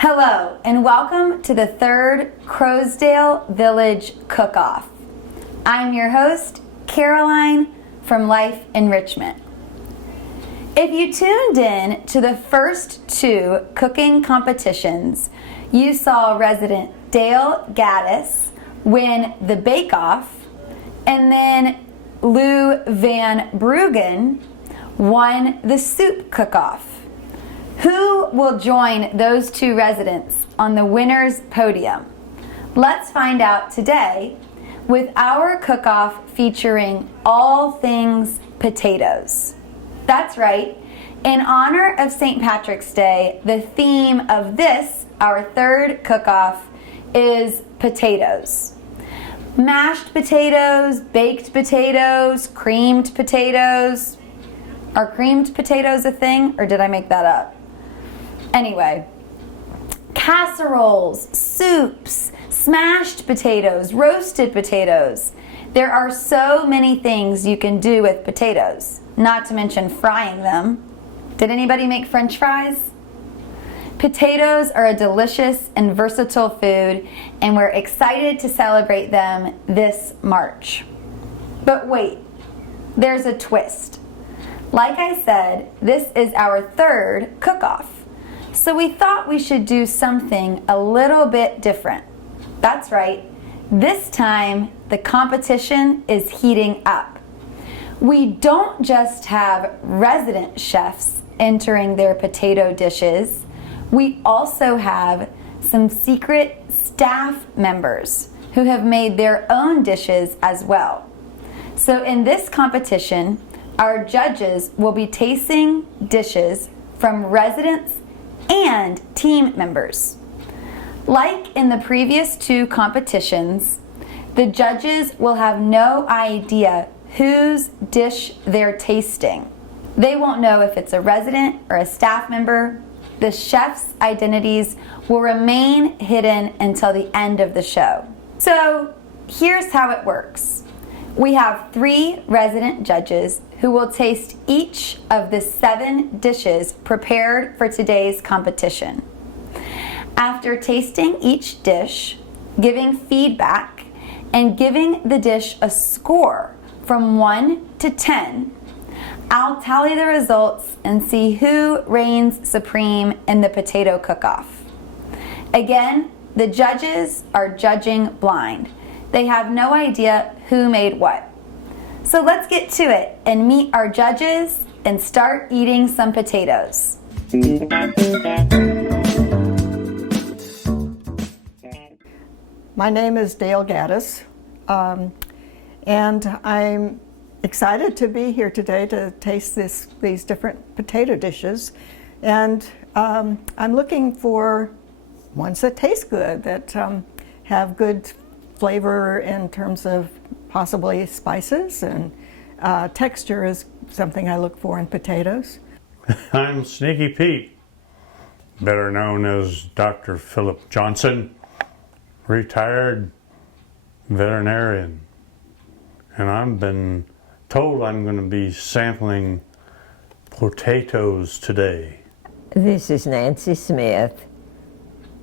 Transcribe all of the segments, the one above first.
Hello, and welcome to the third Crowsdale Village Cook-Off. I'm your host, Caroline from Life Enrichment. If you tuned in to the first two cooking competitions, you saw resident Dale Gaddis win the bake-off, and then Lou Van Bruggen won the soup cook-off. Who will join those two residents on the winner's podium? Let's find out today with our cook-off featuring all things potatoes. That's right. In honor of St. Patrick's Day, the theme of this, our third cook-off, is potatoes. Mashed potatoes, baked potatoes, creamed potatoes. Are creamed potatoes a thing, or did I make that up? Anyway, casseroles, soups, smashed potatoes, roasted potatoes. There are so many things you can do with potatoes, not to mention frying them. Did anybody make French fries? Potatoes are a delicious and versatile food, and we're excited to celebrate them this March. But wait, there's a twist. Like I said, this is our third cook-off. So we thought we should do something a little bit different. That's right, this time the competition is heating up. We don't just have resident chefs entering their potato dishes, we also have some secret staff members who have made their own dishes as well. So in this competition, our judges will be tasting dishes from residents and team members. Like in the previous two competitions, the judges will have no idea whose dish they're tasting. They won't know if it's a resident or a staff member. The chef's identities will remain hidden until the end of the show. So here's how it works. We have 3 resident judges who will taste each of the 7 dishes prepared for today's competition. After tasting each dish, giving feedback, and giving the dish a score from 1 to 10, I'll tally the results and see who reigns supreme in the potato cook-off. Again, the judges are judging blind. They have no idea who made what. So let's get to it and meet our judges and start eating some potatoes. My name is Dale Gaddis, and I'm excited to be here today to taste these different potato dishes. And I'm looking for ones that taste good, that have good flavor in terms of possibly spices, and texture is something I look for in potatoes. I'm Sneaky Pete, better known as Dr. Philip Johnson, retired veterinarian. And I've been told I'm going to be sampling potatoes today. This is Nancy Smith.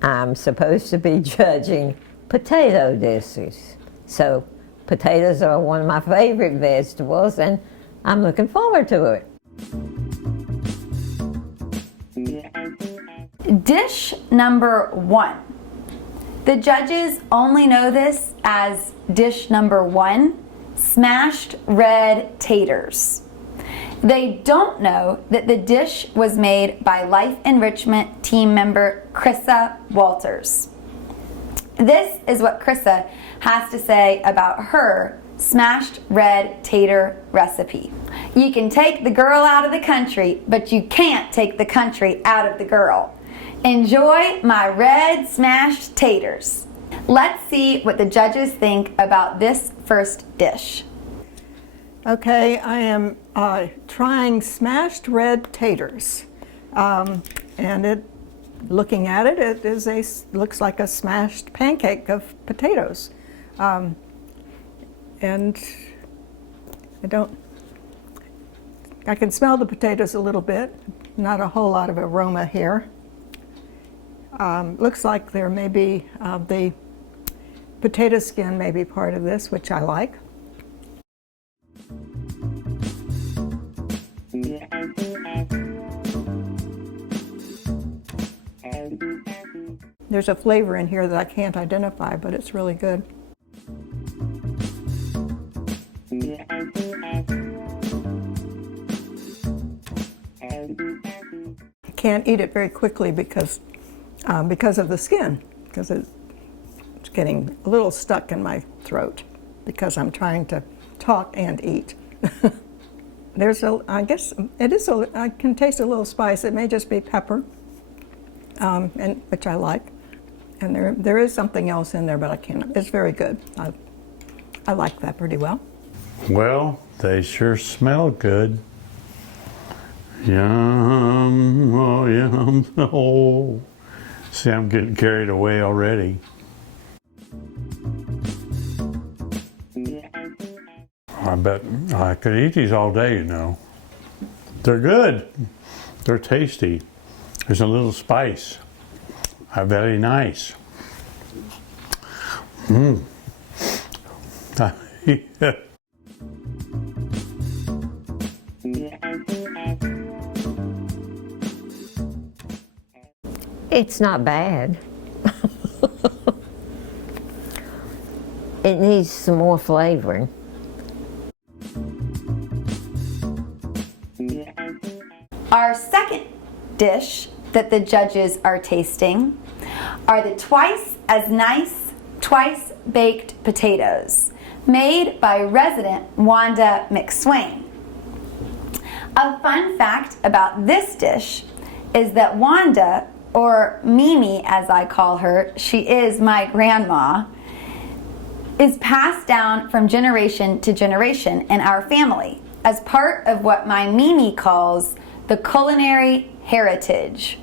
I'm supposed to be judging potato dishes. So potatoes are one of my favorite vegetables, and I'm looking forward to it. Dish number 1. The judges only know this as dish number 1, smashed red taters. They don't know that the dish was made by Life Enrichment team member Krissa Walters. This is what Krissa has to say about her smashed red tater recipe. You can take the girl out of the country, but you can't take the country out of the girl. Enjoy my red smashed taters. Let's see what the judges think about this first dish. Okay, I am trying smashed red taters, and looking at it, looks like a smashed pancake of potatoes, and I can smell the potatoes a little bit. Not a whole lot of aroma here. Looks like there may be the potato skin may be part of this, which I like. There's a flavor in here that I can't identify, but it's really good. I can't eat it very quickly because of the skin, because it's getting a little stuck in my throat because I'm trying to talk and eat. I guess I can taste a little spice. It may just be pepper, and which I like. And there is something else in there, but I can't. It's very good. I like that pretty well. Well, they sure smell good. Yum, oh yum, oh. See, I'm getting carried away already. I bet I could eat these all day, you know. They're good. They're tasty. There's a little spice. Very nice. It's not bad. It needs some more flavoring. Our second dish that the judges are tasting are the twice as nice, twice baked potatoes made by resident Wanda McSwain. A fun fact about this dish is that Wanda, or Mimi as I call her, she is my grandma, is passed down from generation to generation in our family as part of what my Mimi calls the culinary heritage.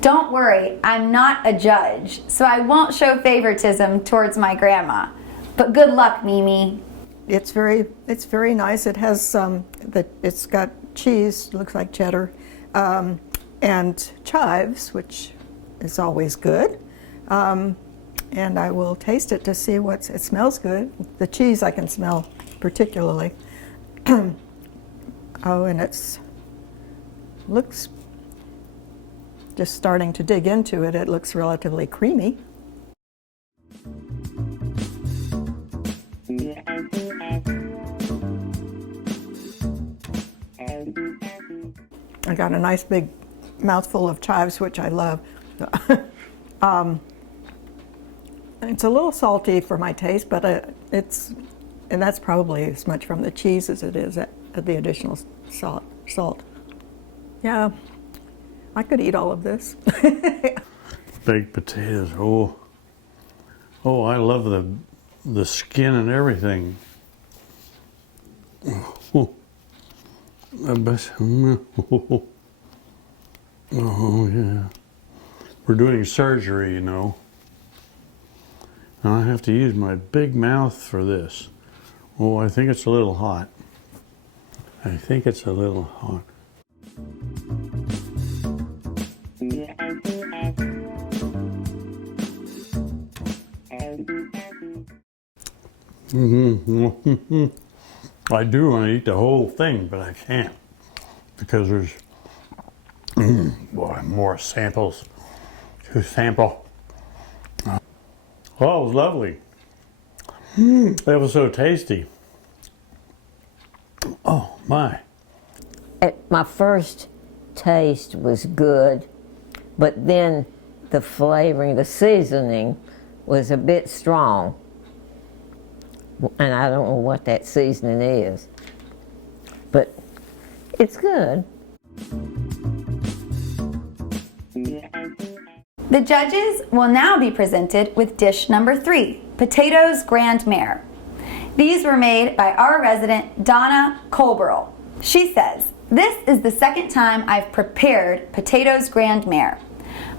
Don't worry, I'm not a judge, so I won't show favoritism towards my grandma. But good luck, Mimi. It's very nice. It has it's got cheese, looks like cheddar, and chives, which is always good. And I will taste it to see it smells good. The cheese I can smell particularly. Oh, and looks, just starting to dig into it, it looks relatively creamy. I got a nice big mouthful of chives, which I love. It's a little salty for my taste, but and that's probably as much from the cheese as it is the additional salt. Yeah, I could eat all of this. Baked potatoes, oh, I love the skin and everything. Oh, yeah. We're doing surgery, you know. And I have to use my big mouth for this. Oh, I think it's a little hot. I think it's a little hot. I do want to eat the whole thing, but I can't because there's more samples to sample. Oh, it was lovely. That was so tasty. Oh my. My first taste was good, but then the flavoring, the seasoning was a bit strong. And I don't know what that seasoning is, but it's good. The judges will now be presented with dish number 3, potatoes grand mère. These were made by our resident Donna Colberl. She says, "This is the second time I've prepared potatoes grand mère.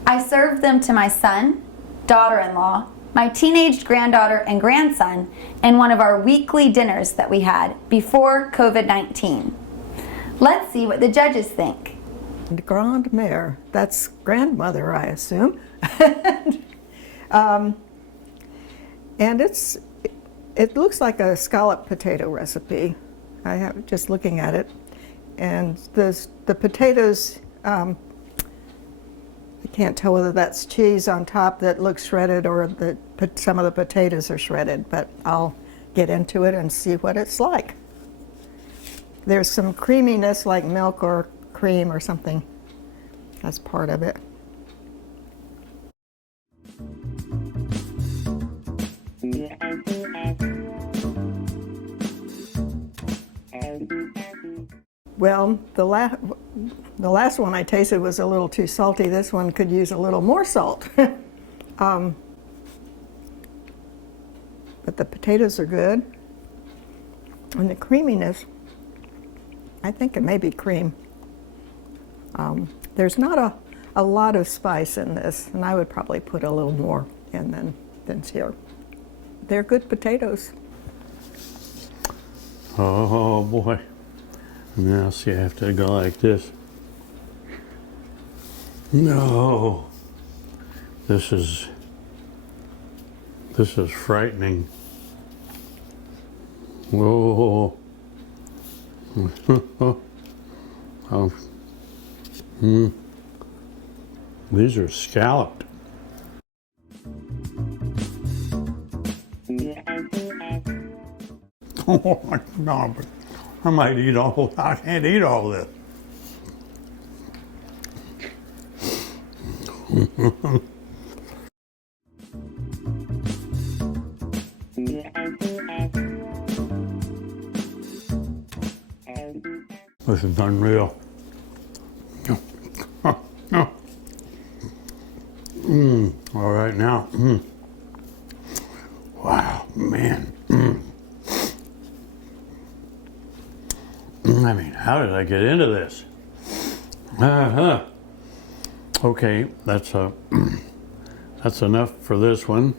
I served them to my son, daughter-in-law, my teenaged granddaughter and grandson in one of our weekly dinners that we had before COVID-19. Let's see what the judges think." Grand mère, that's grandmother, I assume. And it looks like a scallop potato recipe. I have just looking at it, and the potatoes. I can't tell whether that's cheese on top that looks shredded or some of the potatoes are shredded, but I'll get into it and see what it's like. There's some creaminess like milk or cream or something as part of it. Well, the last one I tasted was a little too salty. This one could use a little more salt. But the potatoes are good. And the creaminess, I think it may be cream. There's not a lot of spice in this, and I would probably put a little more in than's here. They're good potatoes. Oh boy. Now see, I have to go like this. No. This is frightening. Whoa. Oh. These are scalloped. Oh my God, but I might eat I can't eat all this. This is unreal. All right now. Wow, man. I mean, how did I get into this? Okay, that's enough for this one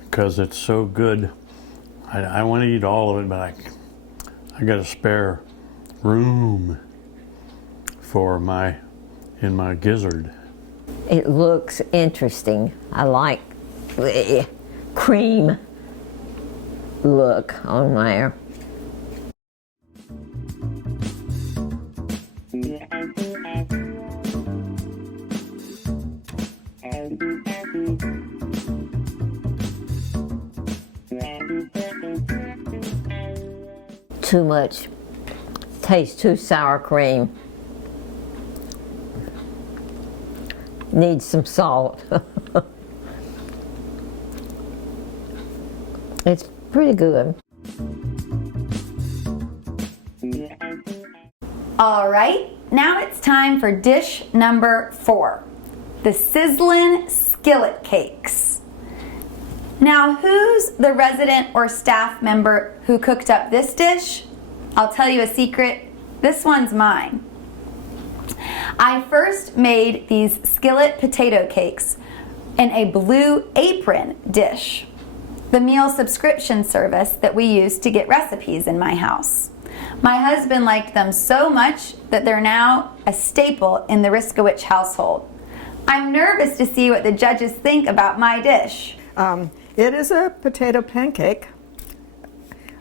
because it's so good. I want to eat all of it, but I got to spare room for in my gizzard. It looks interesting. I like the cream look on there. Too much. Tastes too sour cream. Needs some salt. It's pretty good. All right, now it's time for dish number 4, the sizzlin' skillet cakes. Now, who's the resident or staff member who cooked up this dish? I'll tell you a secret, this one's mine. I first made these skillet potato cakes in a Blue Apron dish, the meal subscription service that we use to get recipes in my house. My husband liked them so much that they're now a staple in the Riskowich household. I'm nervous to see what the judges think about my dish. It is a potato pancake,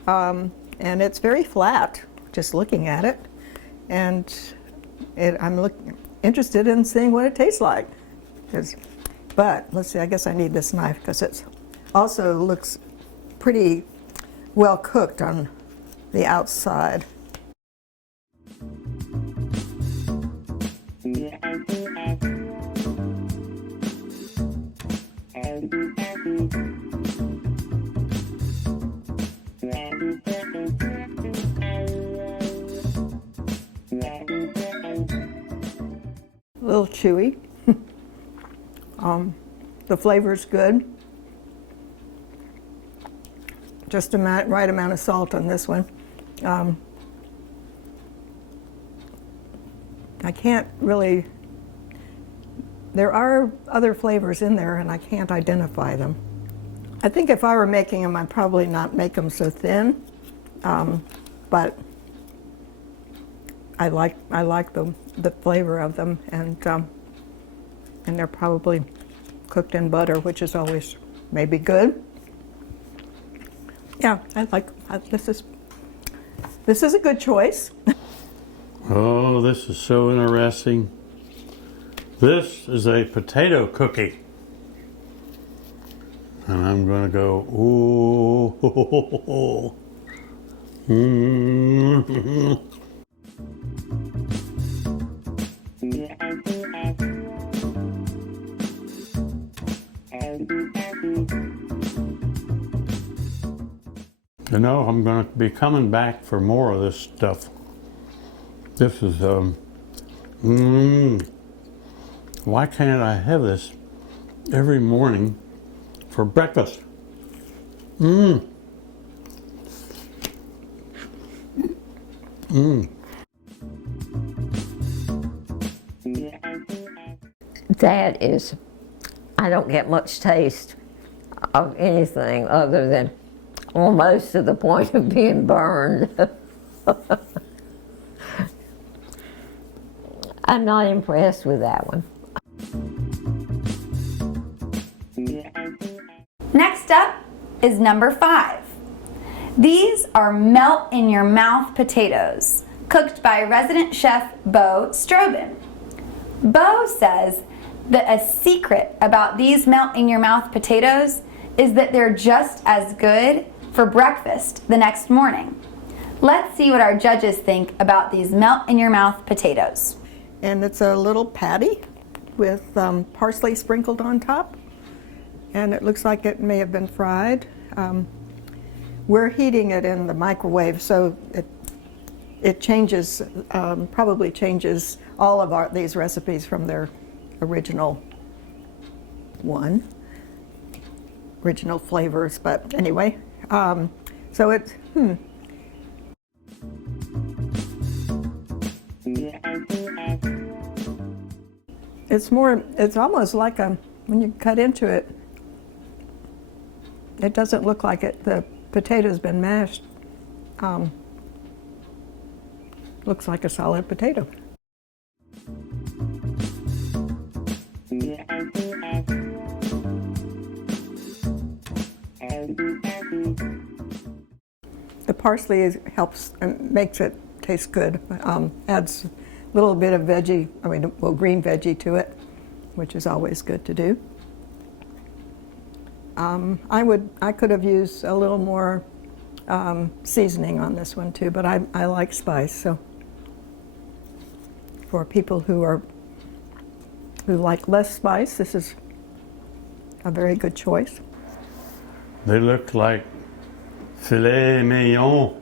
and it's very flat, just looking at it. And I'm interested in seeing what it tastes like. But let's see, I guess I need this knife because it also looks pretty well cooked on the outside. A little chewy. The flavor's good. Just right amount of salt on this one. I can't really, there are other flavors in there and I can't identify them. I think if I were making them, I'd probably not make them so thin, but I like the flavor of them, and they're probably cooked in butter, which is always maybe good. Yeah, this is a good choice. Oh, this is so interesting. This is a potato cookie. And I'm going to go, ooh. Mm. You know, I'm going to be coming back for more of this stuff. This is, why can't I have this every morning for breakfast? That is, I don't get much taste of anything other than almost to the point of being burned. I'm not impressed with that one. Next up is number 5. These are melt-in-your-mouth potatoes, cooked by resident chef Bo Strobin. Bo says that a secret about these melt-in-your-mouth potatoes is that they're just as good for breakfast the next morning. Let's see what our judges think about these melt-in-your-mouth potatoes. And it's a little patty with parsley sprinkled on top. And it looks like it may have been fried. We're heating it in the microwave, so it changes, probably changes all of these recipes from their original flavors. But anyway, so it's, it's almost like when you cut into it, it doesn't look like the potato's been mashed. Looks like a solid potato. The parsley helps and makes it taste good. Adds a little bit of veggie, green veggie to it, which is always good to do. I could have used a little more seasoning on this one too, but I like spice, so for people who like less spice, this is a very good choice. They look like filet mignon.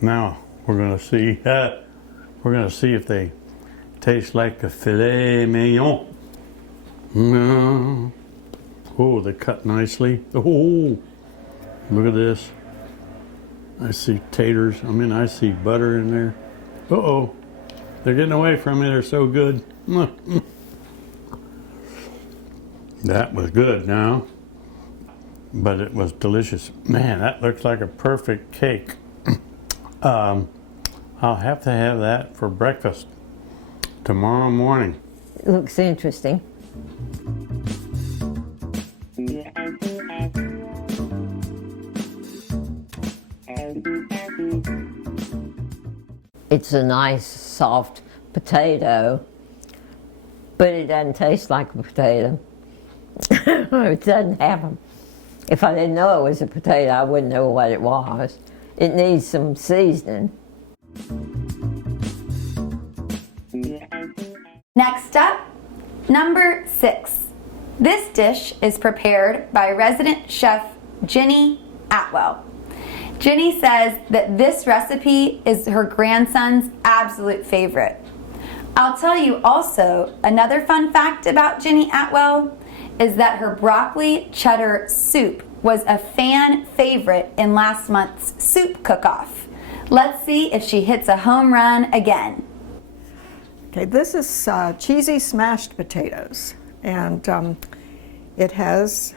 Now we're going to see. We're going to see if they taste like a filet mignon. No. Oh, they cut nicely. Oh, look at this. I see taters. I see butter in there. Uh-oh. They're getting away from me. They're so good. That was good now. But it was delicious. Man, that looks like a perfect cake. I'll have to have that for breakfast tomorrow morning. It looks interesting. It's a nice, soft potato, but it doesn't taste like a potato. It doesn't have them. If I didn't know it was a potato, I wouldn't know what it was. It needs some seasoning. Next up, number 6. This dish is prepared by resident chef Jenny Atwell. Jenny says that this recipe is her grandson's absolute favorite. I'll tell you also, another fun fact about Jenny Atwell is that her broccoli cheddar soup was a fan favorite in last month's soup cook-off. Let's see if she hits a home run again. Okay, this is cheesy smashed potatoes, and it has,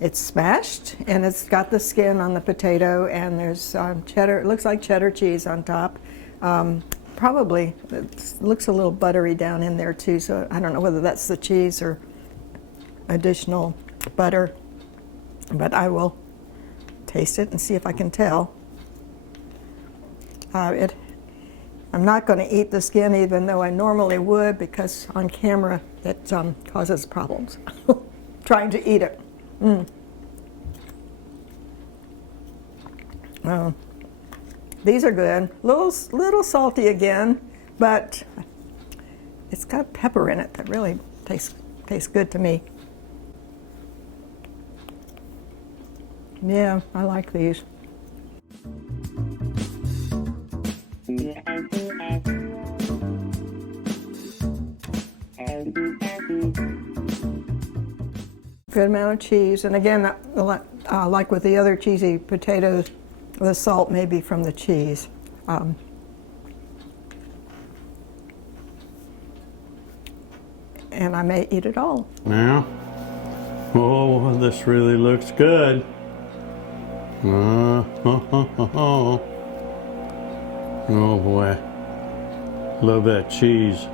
it's smashed, and it's got the skin on the potato, and there's cheddar, it looks like cheddar cheese on top. Probably, it looks a little buttery down in there too, so I don't know whether that's the cheese or additional butter, but I will taste it and see if I can tell. I'm not going to eat the skin, even though I normally would, because on camera it causes problems trying to eat it. These are good. Little salty again, but it's got pepper in it that really tastes good to me. Yeah, I like these. Good amount of cheese, and again, like with the other cheesy potatoes, the salt may be from the cheese. And I may eat it all. Now, oh, this really looks good. Oh boy, love that cheese.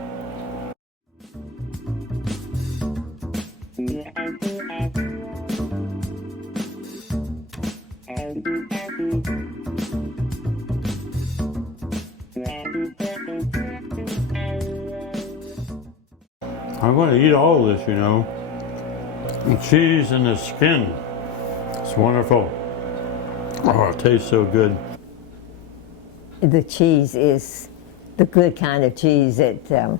I'm going to eat all of this, you know. The cheese and the skin. It's wonderful. Oh, it tastes so good. The cheese is the good kind of cheese that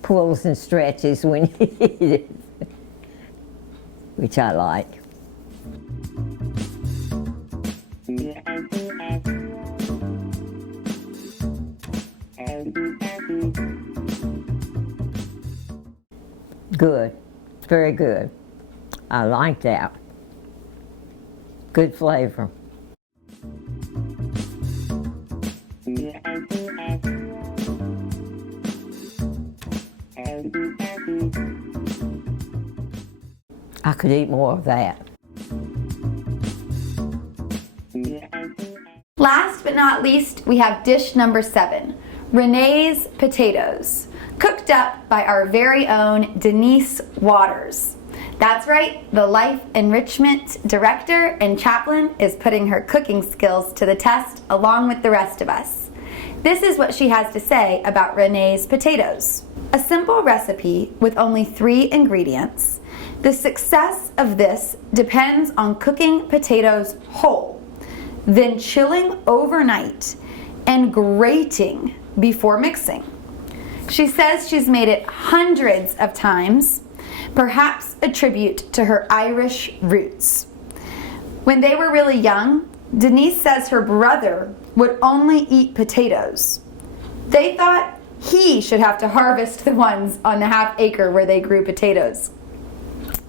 pulls and stretches when you eat it, which I like. Good, very good. I like that. Good flavor. I could eat more of that. Last but not least, we have dish number 7, Renee's potatoes, cooked up by our very own Denise Waters. That's right, the Life Enrichment Director and Chaplain is putting her cooking skills to the test along with the rest of us. This is what she has to say about Renee's potatoes. A simple recipe with only 3 ingredients. The success of this depends on cooking potatoes whole, then chilling overnight and grating before mixing. She says she's made it hundreds of times, perhaps a tribute to her Irish roots. When they were really young, Denise says her brother would only eat potatoes. They thought he should have to harvest the ones on the half-acre where they grew potatoes.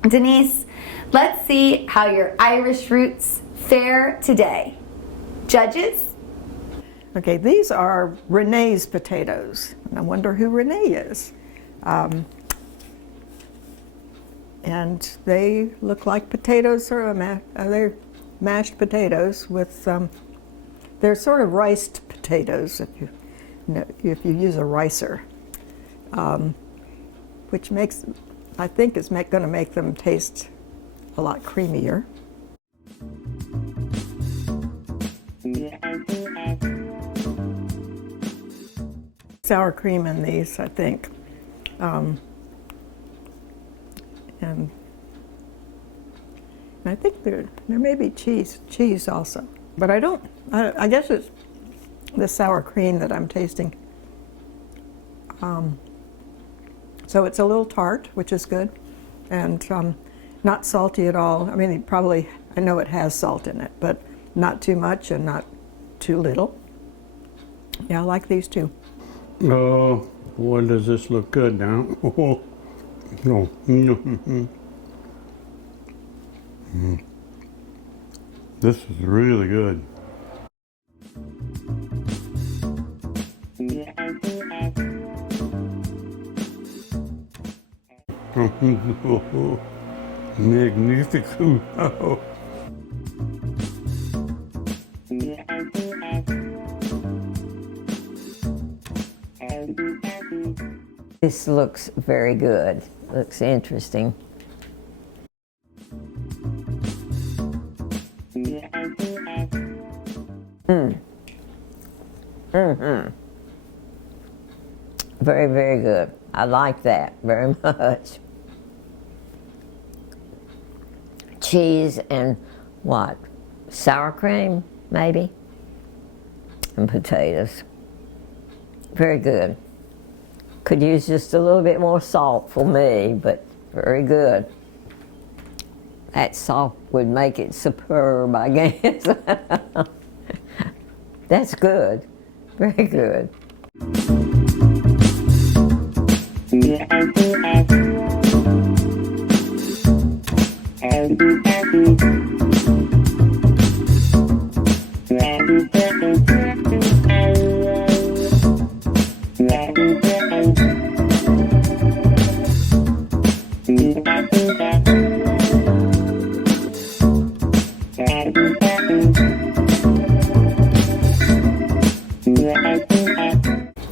Denise, let's see how your Irish roots fare today. Judges? Okay, these are Renee's potatoes. And I wonder who Renee is. And they look like potatoes, or they're mashed potatoes with, they're sort of riced potatoes if you use a ricer, which makes, I think is going to make them taste a lot creamier. Sour cream in these, I think. And I think there may be cheese also. But I guess it's the sour cream that I'm tasting. So it's a little tart, which is good, and not salty at all. I mean, I know it has salt in it, but not too much and not too little. Yeah, I like these too. Oh, Boy, does this look good now. Oh, no. This is really good. Magnificent. This looks very good. Looks interesting. Very, very good. I like that very much. Cheese and what? Sour cream, maybe? And potatoes. Very good. Could use just a little bit more salt for me, but very good. That salt would make it superb, I guess. That's good. Very good.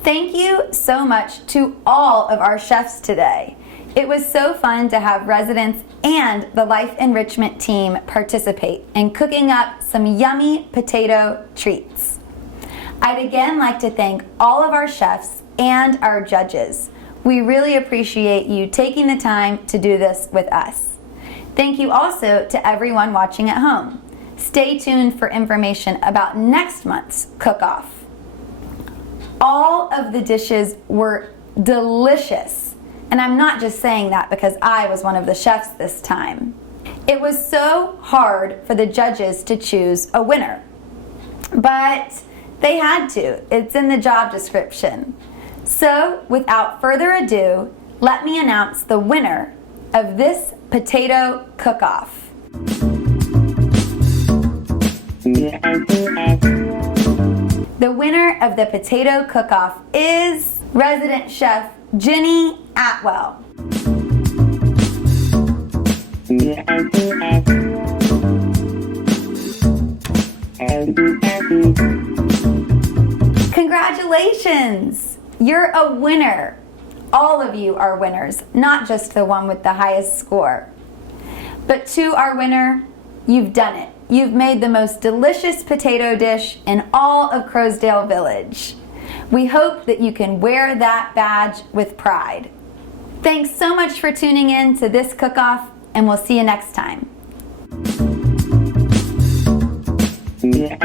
Thank you so much to all of our chefs today. It was so fun to have residents and the Life Enrichment team participate in cooking up some yummy potato treats. I'd again like to thank all of our chefs and our judges. We really appreciate you taking the time to do this with us. Thank you also to everyone watching at home. Stay tuned for information about next month's cook-off. All of the dishes were delicious, and I'm not just saying that because I was one of the chefs this time. It was so hard for the judges to choose a winner, but they had to. It's in the job description. So, without further ado, let me announce the winner of this potato cook-off. The winner of the potato cook-off is resident chef Jenny Atwell. Congratulations! You're a winner. All of you are winners, not just the one with the highest score. But to our winner, you've done it. You've made the most delicious potato dish in all of Crowsdale Village. We hope that you can wear that badge with pride. Thanks so much for tuning in to this cook-off, and we'll see you next time. Yeah.